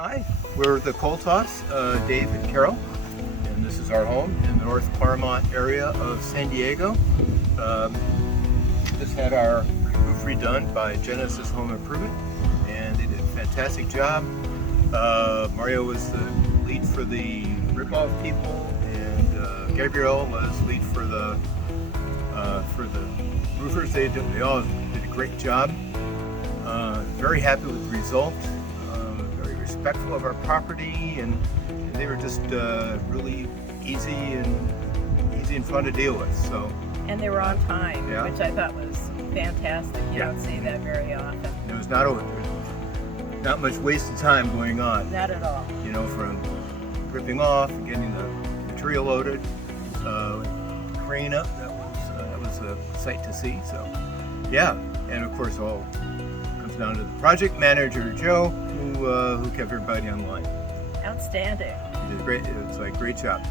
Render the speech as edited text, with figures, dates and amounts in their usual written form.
Hi, we're the Coltoffs, Dave and Carol, and this is our home in the North Claremont area of San Diego. Just had our roof redone by Genesis Home Improvement, and they did a fantastic job. Mario was the lead for the rip-off people, and Gabriel was lead for the roofers. They all did a great job. Very happy with the result. Very respectful of our property, and they were just really easy and fun to deal with. So. And they were on time, Yeah. which I thought was fantastic. You don't see that very often. There was not much wasted time going on. Not at all. You know, from ripping off and getting the material loaded, crane up. That was a sight to see. So, yeah, and of course, all comes down to the project manager Joe, who kept everybody online. Outstanding. He did great. It was like great job.